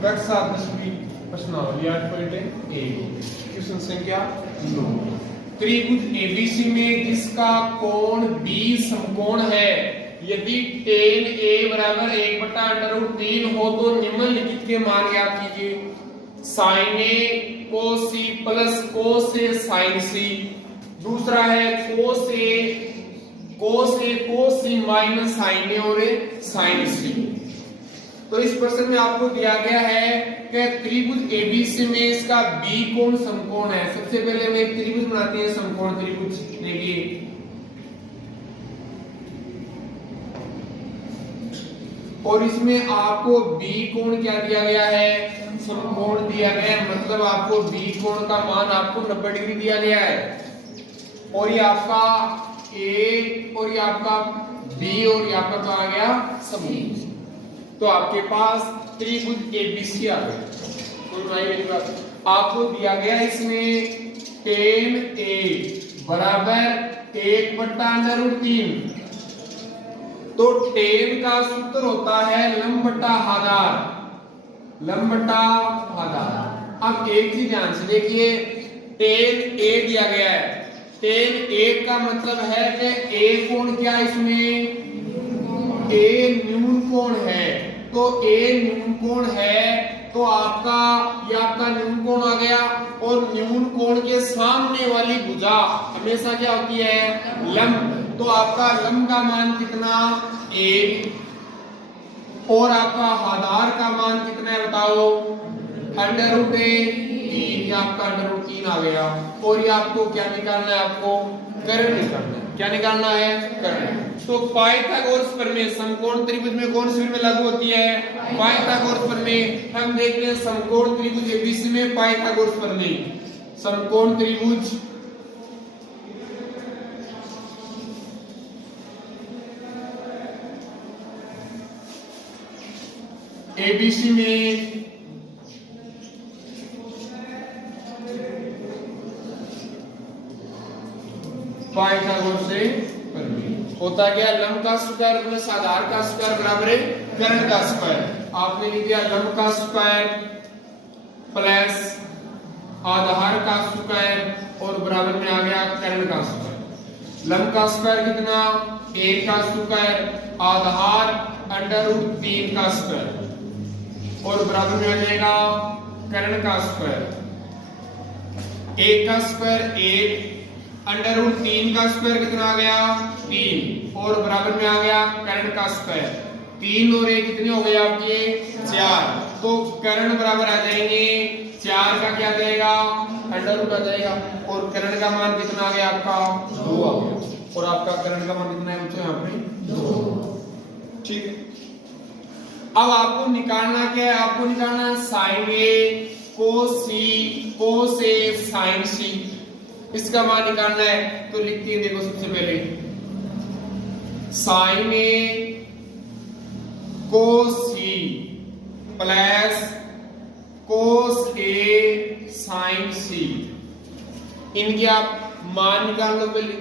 प्रश्नावली 8.1 क्वेश्चन संख्या 9। त्रिभुज एबीसी में जिसका कोण बी समकोण है, यदि tan A बराबर 1/√3 हो तो निम्नलिखित के मान ज्ञात कीजिए। sin A cos C plus cos A sin C। दूसरा है cos A cos C minus sin A और sin C। तो इस प्रश्न में आपको दिया गया है कि त्रिभुज एबीसी में इसका बी कोण समकोण है। सबसे पहले हम एक त्रिभुज बनाते हैं, समकोण त्रिभुज। देखिए और इसमें आपको बी कोण क्या दिया गया है, समकोण दिया गया है। मतलब आपको बी कोण का मान आपको 90 डिग्री दिया गया है। और ये आपका ए और ये आपका बी और ये आपका कहा गया समकोण। तो आपके पास त्रिभुज एबीसी आ गया। आपको दिया गया इसमें tan A बराबर 1/√3। तो tan का सूत्र होता है लंब बटा आधार, लंब बटा आधार। अब एक चीज ध्यान से देखिए, tan A दिया गया है। tan A का मतलब है कि A कोण क्या इसमें, A न्यून कोण है। तो A न्यून कोण है तो आपका ये आपका न्यून कोण आ गया। और न्यून कोण के सामने वाली भुजा हमेशा क्या होती है, लंब। तो आपका लंब का मान कितना, 1। और आपका आधार का मान कितना है बताओ, √3। आपका √3 आ गया। और ये आपको क्या निकालना है, आपको कर्ण निकालना है। क्या निकालना है, कर्ण। तो पाइथागोरस प्रमेय समकोण त्रिभुज में कौन सी में लागू होती है, पाइथागोरस प्रमेय। हम देखते हैं समकोण त्रिभुज एबीसी में पाइथागोरस प्रमेय। समकोण त्रिभुज एबीसी में पाइथागोरस से प्रमेय होता क्या, लंब का स्क्वायर प्लस आधार का स्क्वायर बराबर है कर्ण का स्क्वायर। आपने लिख दिया लंब का स्क्वायर प्लस आधार का स्क्वायर और बराबर में आ गया कर्ण का स्क्वायर। लंब का स्क्वायर कितना, 1 का स्क्वायर, आधार √3 का स्क्वायर और बराबर में आ जाएगा कर्ण का स्क्वायर। 1 का स्क्वायर 1, √3 का स्क्वायर कितना आ गया, 3 और बराबर में आ गया कर्ण का स्क्वायर। 3 और 1 कितने हो गए आपके, 4। तो कर्ण बराबर आ जाएंगे 4 का क्या जाएगा, √ आ जाएगा। और कर्ण का मान कितना आ गया आपका, 2 आ गया। और आपका कर्ण का मान कितना है बच्चों, यहाँ पे 2। ठीक है। अब आपको निकालना क्या है, आपको निकालना sin A cos A sin C। इसका मान निकालना है। तो लिखते हैं, देखो सबसे पहले sin A cos C plus cos A sin C। इनके आप मान निकाल लो पहले,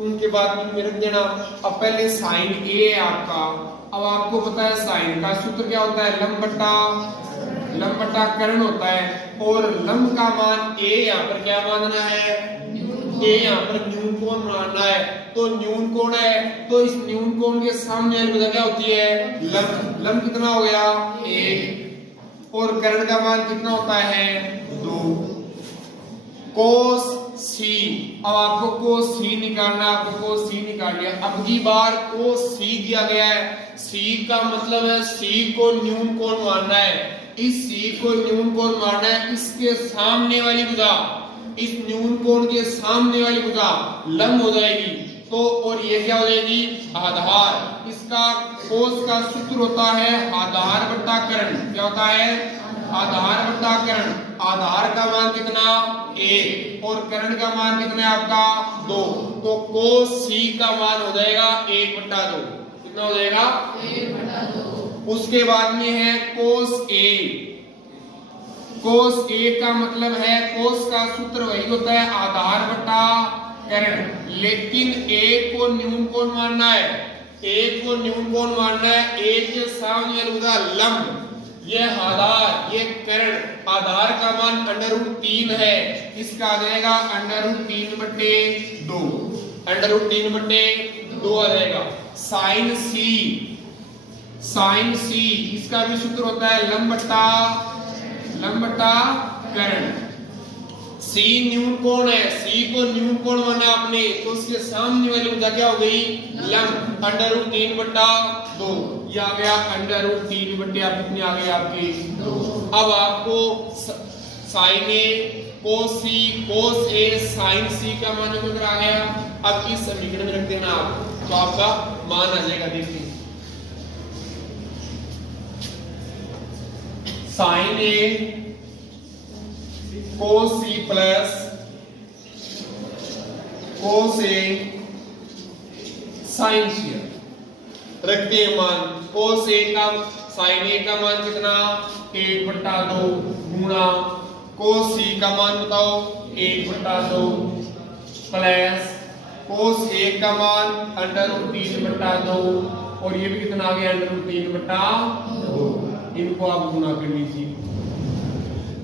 उनके बाद में रख देना। अब पहले sin A है आपका। अब आपको पता है sin का सूत्र क्या होता है, लंब बटा कर्ण होता है। और लंब का मान A यहाँ पर क्या मानना है, A यहाँ पर न्यून कोण मानना है। तो न्यून कोण है, तो इस न्यून कोण के सामने वाली भुजा क्या होती है, लंब। लंब कितना हो गया, 1। और कर्ण का मान कितना होता है, 2। cos C, अब आपको cos C निकालना है। आपको cos C निकाल लिया। अब की बार cos C दिया गया है। C का मतलब है C को न्यून कोण मानना है। इस C को न्यून कोण मानना है। इसके सामने वाली भुजा, इस न्यून कोण के सामने वाली भुजा लंब हो जाएगी। तो और ये क्या हो जाएगी, आधार। इसका cos का सूत्र होता है आधार बटा कर्ण। क्या होता है, आधार बटा कर्ण। आधार का मान कितना, 1 और कर्ण का मान कितना है आपका, 2। तो cos C का मान हो जाएगा 1/2। कितना हो जाएगा, 1/2। उसके बाद में है cos A। cos A का मतलब है, cos का सूत्र वही होता है आधार बटा कर्ण। लेकिन A को न्यून कोण मानना है। A को न्यून कोण मानना है। A के सामने वाली भुजा लंब। यह आधार, ये कर्ण, आधार का मान √3 है, इसका आ जाएगा √3/2, √3/2 आ जाएगा। साइन सी, इसका भी सूत्र होता है लंब बटा कर्ण। सी न्यून कोण है, सी को न्यून कोण माना आपने, तो उसके सामने वाली भुजा क्या हो गई, लंब, √3/2, या आ गया √3/, आप कितने आ गए आपके 2। अब आपको साइन ए कोस ए साइन सी का मान अगर आ गया, अब इस समीकरण में रख देना आप, तो आपका मान आ जाएगा। देखिए साइन ए कोस सी प्लस कोस ए साइन सी रखते हैं मान। कोस ए का साइन ए का मान कितना 1/2 गुणा कोस सी का मान बताओ 1/2 प्लस कोस ए का मान √3/2, और ये भी कितना आ गया √3/2। इनको आप गुणा कर लीजिए।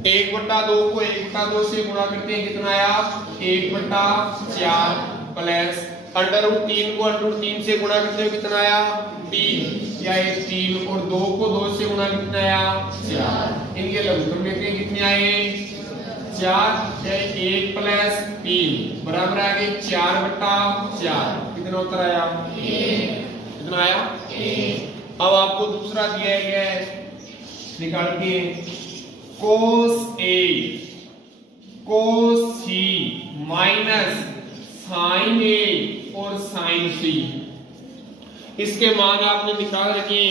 1/2 को 1/2 से गुणा करते हैं, कितना आया 1/4 प्लस √3 को √3 से गुणा करते हैं, कितना आया 3, या 3, और 2 को 2 से गुणा कितना आया 4। इनके लघुगणक लेते हैं, कितने आए 4, या 1 प्लस 3 बराबर आ गए 4/4। कितना उत्तर आया 1, कितना आया 1। अब आपको दूसरा दिया गया है, निकाल के कोस ए कोस सी माइनस साइन ए और साइन सी, इसके मान आपने निकाल रखे।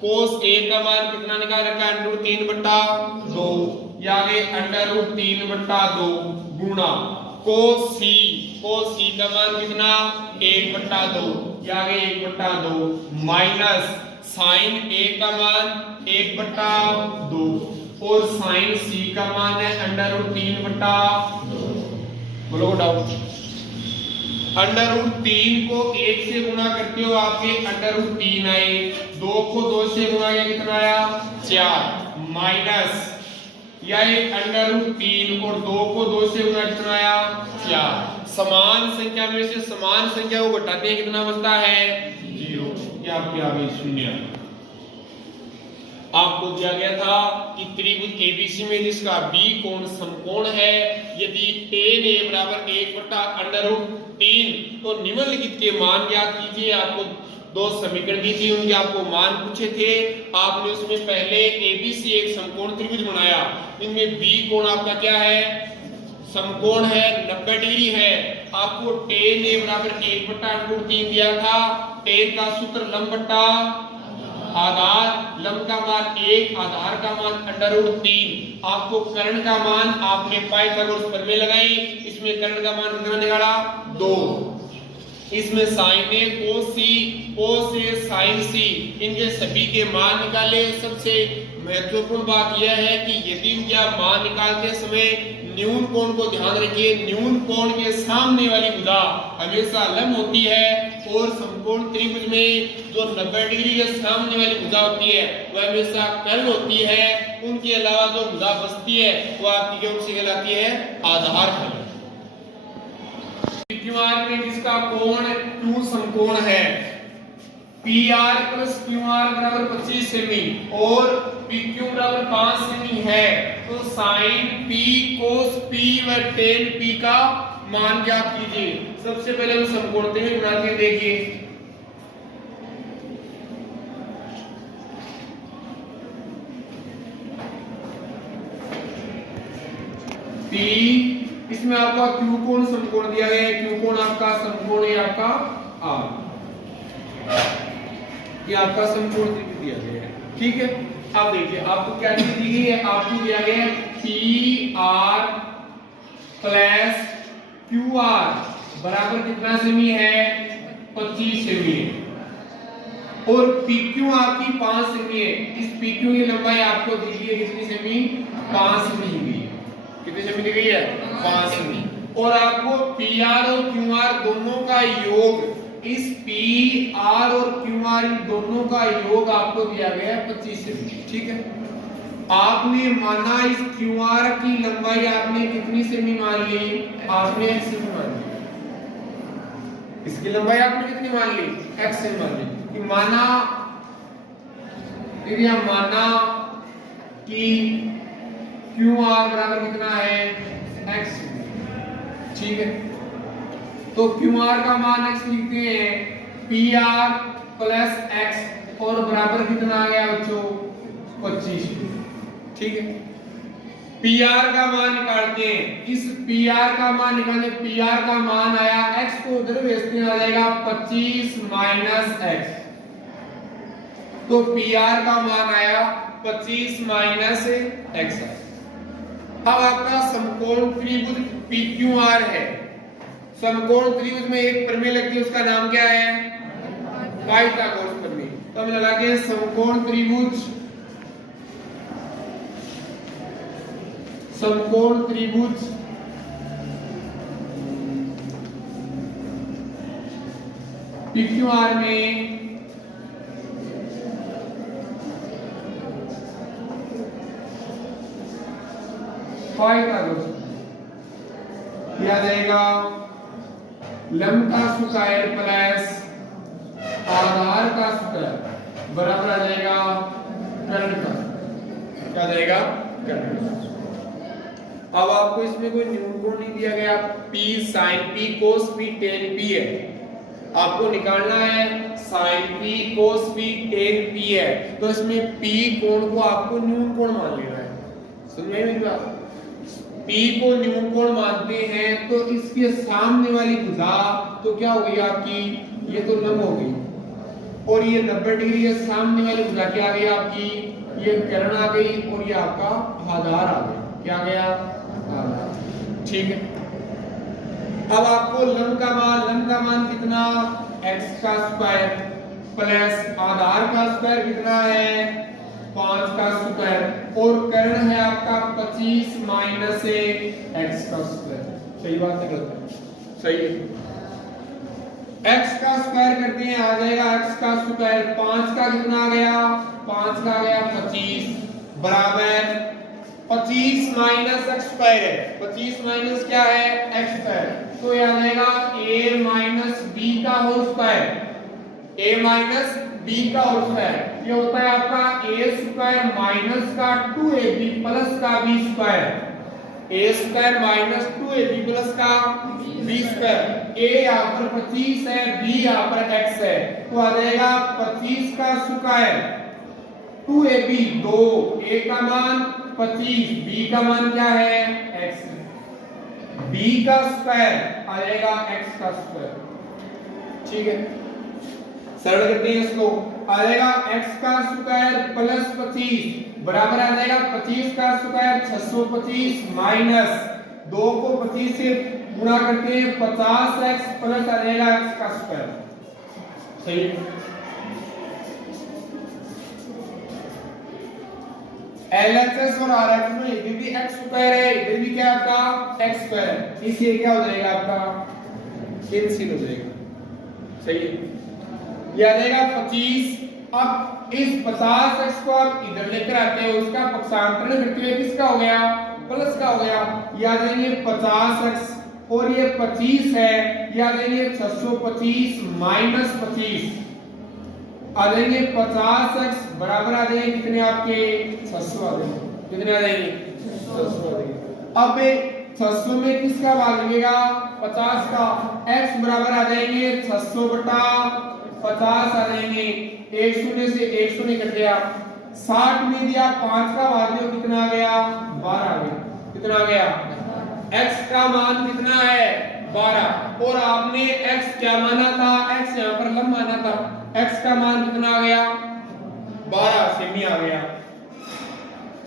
कोस ए का मान कितना निकाल रखा है √3/2, या आगे √3/2 गुणा कोस सी का मान कितना 1/2, या आगे 1/2 माइनस साइन ए का मान 1/2, और साइन सी का मान है √3/2। बोलो डाउट। √3 को 1 से गुणा करते हो, आपके √3 आए, 2 को 2 से गुणा किया, कितना आया 4, माइनस या √3 और 2 को 2 से गुणा कितना आया 4। समान संख्या में से समान संख्या को घटाते हैं, कितना बचता है 0, या आपके आगे 0। आपको दिया गया था कि त्रिभुज एबीसी में जिसका बी कोण समकोण है, यदि tan a बराबर 1/√3, तो निम्नलिखित के मान ज्ञात कीजिए। आपको 2 समीकरण दी थी, उनके आपको मान पूछे थे। आपने उसमें पहले एबीसी एक समकोण त्रिभुज बनाया, इनमें बी कोण आपका क्या है समकोण है, 90 डिग्री है। आपको tan a बराबर 1/√3 दिया था। tan का सूत्र लंब बटा आधार, लंब का मान 1, आधार का मान √3। आपको कर्ण का मान आपने पाइथागोरस प्रमेय लगाई, इसमें कर्ण का मान कितना निकाला 2। इसमें साइन ए कोस ए साइन सी, इनके सभी के मान निकाले। सबसे महत्वपूर्ण बात यह है कि यदि इनका मान निकालते समय न्यून कोण को ध्यान रखिए। न्यून कोण के सामने वाली भुजा हमेशा लंब होती है, और समकोण त्रिभुज में जो 90 डिग्री के सामने वाली भुजा होती है वह हमेशा कर्ण होती है। उनके अलावा जो भुजा बचती है वो आपकी कौन सी कहलाती है आधार फलन। में जिसका कोण 2 समकोण है, PR + QR बराबर 25 सेमी और PQ बराबर 5 सेमी है, तो sin P cos P व tan P का मान ज्ञात कीजिए। सबसे पहले हम समकोण त्रिभुज बना के देखिए। P, इसमें आपका Q कोण समकोण दिया गया है। Q कोण आपका समकोण है आपका R, ये आपका समकोण त्रिभुज दिया गया है। ठीक है, अब देखिए आपको क्या चीज दी गई है, आपको दिया गया है PR + QR बराबर कितना सेमी है 25 सेमी, और PQ आपकी 5 सेमी है। इस PQ की लंबाई आपको दी गई है कितनी सेमी 5 सेमी दी गई है। कितनी सेमी दी गई है 5 सेमी। और आपको PR और QR दोनों का योग इस पी आर और क्यू आर इन दोनों का योग आपको दिया गया है 25 सेमी, ठीक है। आपने माना इस क्यू आर की लंबाई आपने कितनी सेमी मान ली, आपने x सेमी मान ली। इसकी लंबाई आपने कितनी मान ली, x सेमी मान ली। कि माना कि क्यू आर बराबर कितना है, x, ठीक है। तो क्यू आर का मान x लिखते हैं, पी आर प्लस x और बराबर कितना आ गया बच्चों, 25, ठीक है। पी आर का मान निकालते हैं, इस पी आर का मान निकालने, पी आर का मान आया, x को उधर भेजते आ जाएगा 25 माइनस x। तो पी आर का मान आया 25 माइनस x। अब आपका समकोण त्रिभुज पी क्यू आर है। समकोण त्रिभुज में एक प्रमेय लगती है, उसका नाम क्या है, पाइथागोरस प्रमेय। तो हम लगा के समकोण त्रिभुज पी क्यू आर में पाइथागोरस किया जाएगा, लंब का स्क्वायर प्लस आधार का स्क्वायर बराबर आ जाएगा कर्ण का, क्या जाएगा, कर्ण का। अब आपको इसमें कोई न्यून कोण नहीं दिया गया, p sin p cos p tan p है। आपको निकालना है sin p cos p tan p है, तो इसमें p कोण को आपको न्यून कोण मान लेना है। समझ में मेरी बात, p को न्यून कोण मानते हैं तो इसके सामने वाली भुजा तो क्या हो गई आपकी, ये तो लंब हो गई, और ये 90 डिग्री है, सामने वाली भुजा क्या आ गई आपकी, ये कर्ण आ गई, और ये आपका आधार आ गया, क्या आ गया, आधार, ठीक है। अब आपको लंब का मान कितना, x का स्क्वायर प्लस आधार का स्क्वायर कितना है, 5 का स्क्वायर, और कर्ण है आपका 25 माइनस x का स्क्वायर। सही बात है, गलत है, सही है। x का स्क्वायर करते हैं, आ जाएगा x का स्क्वायर, 5 का कितना आ गया, 5 का आ गया 25 बराबर 25 माइनस x स्क्वायर है, 25 माइनस क्या है, x स्क्वायर, तो ये आ जाएगा a माइनस b का whole square, a minus b का होल स्क्वायर। ये होता है आपका a स्क्वायर माइनस का 2ab प्लस का b square, a square minus 2ab plus का b स्क्वायर। a यहाँ पर 25 है, b यहाँ पर x है, तो आ जाएगा 25 का स्क्वायर 2ab 2, a का मान 25, b का मान क्या है, x, b का स्क्वायर आ जाएगा x का स्क्वायर, ठीक है। सरल करते हैं इसको, आ जाएगा x का स्क्वायर प्लस 25 बराबर आ जाएगा 25 का स्क्वायर 625 माइनस 2 को 25 से गुणा करते हैं 50x प्लस आ जाएगा x का स्क्वायर, सही है। LHS और RHS में इधर भी x स्क्वायर है, इधर भी क्या है आपका x स्क्वायर है, इसलिए क्या हो जाएगा आपका कैंसिल हो जाएगा, सही है। ये आ जाएगा 25। अब इस 50x को आप इधर लेकर आते हैं, उसका पक्षांतरण करते हुए किसका हो गया, प्लस का हो गया, ये आ जाएंगे 50x और ये 25 है, ये आ जाएंगे 625 माइनस 25 आ जाएंगे 50x बराबर आ जाएंगे कितने आपके 600 आ जाएंगे, कितने आ जाएंगे 600 आ जाएंगे। अब 600 में किसका भाग लगेगा, 50 का, x बराबर आ जाएंगे 600 बटा 50 आ जाएंगे, एक शून्य से एक शून्य कट गया, 60 में दिया 5 का भाग दो, कितना आ गया 12 आ गया, कितना आ गया, x का मान कितना है 12, और आपने x क्या माना था, x यहाँ पर लंब माना था, x का मान कितना आ गया 12 सेमी आ गया,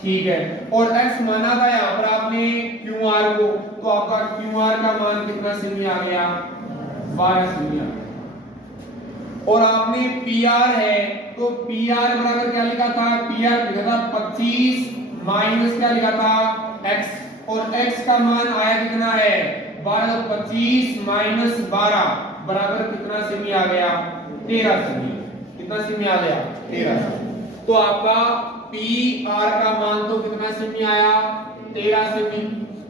ठीक है। और x माना था यहाँ पर आपने QR को, तो आपका QR का मान कितना सेमी आ गया 12 सेमी आ गया। और आपने PR है, तो PR बराबर क्या लिखा था, PR लिखा था 25 माइनस क्या लिखा था x, और x का मान आया कितना है 12, 25 माइनस 12 बराबर कितना सेमी आ गया 13 सेमी। कितना सेमी आ गया 13 सेमी। तो आपका पी आर का मान तो कितना सेमी आया 13 सेमी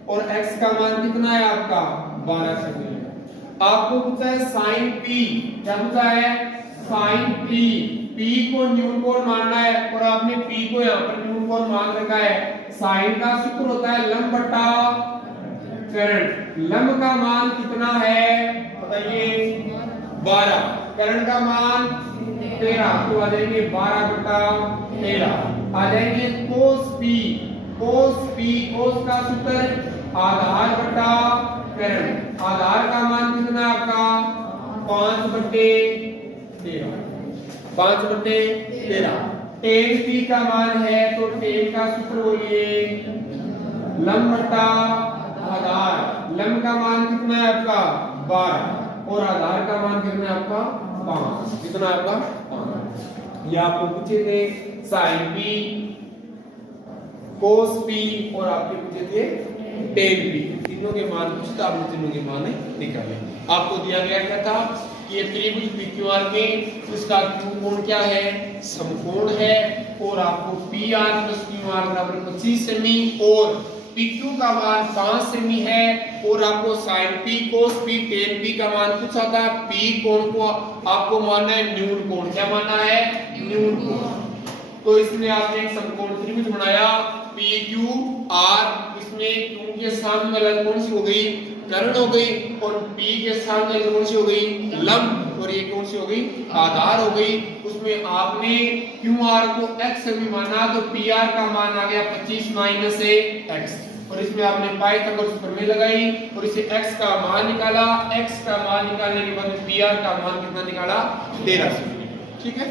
और x का मान कितना है आपका 12 सेमी। आपको पूछा है साइन पी, क्या पूछा है साइन पी। पी को न्यून कोण मानना है और आपने पी को यहाँ पर न्यून कोण मान रखा है। साइन का सूत्र होता है लंब बटा करण। लंब का मान कितना है बताइए 12, करण का मान 13, तो आ जाएंगे 12 बटा 13। आ जाएंगे कोस पी, कोस पी, कोस का सूत्र आधार बटा करण। आधार का मान कितना आपका 5 बटे 13, 5 बटे 13। टेन पी का मान है तो टेन का सूत्र बोलिए लंब बटा आधार। लंब का मान कितना है आपका 12 और आधार का मान कितना है आपका 5। कितना है आपका 5। ये आपको पूछे थे साइन पी, कोस पी और आपके पूछे थे टेन पी। तीनों के मान पूछे तो आपने तीनों के मान निकाले। आपको दिया गया क्या था कि ये त्रिभुज पीक्यूआर में उसका कोण क्या है समकोण है और आपको P R plus Q R बराबर 25 सेमी और PQ का मान 5 सेमी है और आपको sin P cos P tan P का मान पूछा था। P कोण को आपको मानना है न्यून कोण। क्या मानना है न्यून कोण। तो इसमें आपने एक समकोण त्रिभुज बनाया PQR। इसमें Q के सामने वाला कौन सी हो गई कर्ण हो गई और P के सामने वाली कौन सी हो गई लंब और ये कौन सी हो गई आधार हो गई। उसमें आपने QR को x सेमी माना तो PR का मान आ गया 25 माइनस x और इसमें आपने पाइथागोरस सूत्र में लगाई और इसे x का मान निकाला। x का मान निकालने के बाद PR का मान कितना निकाला 13 सेमी। ठीक है।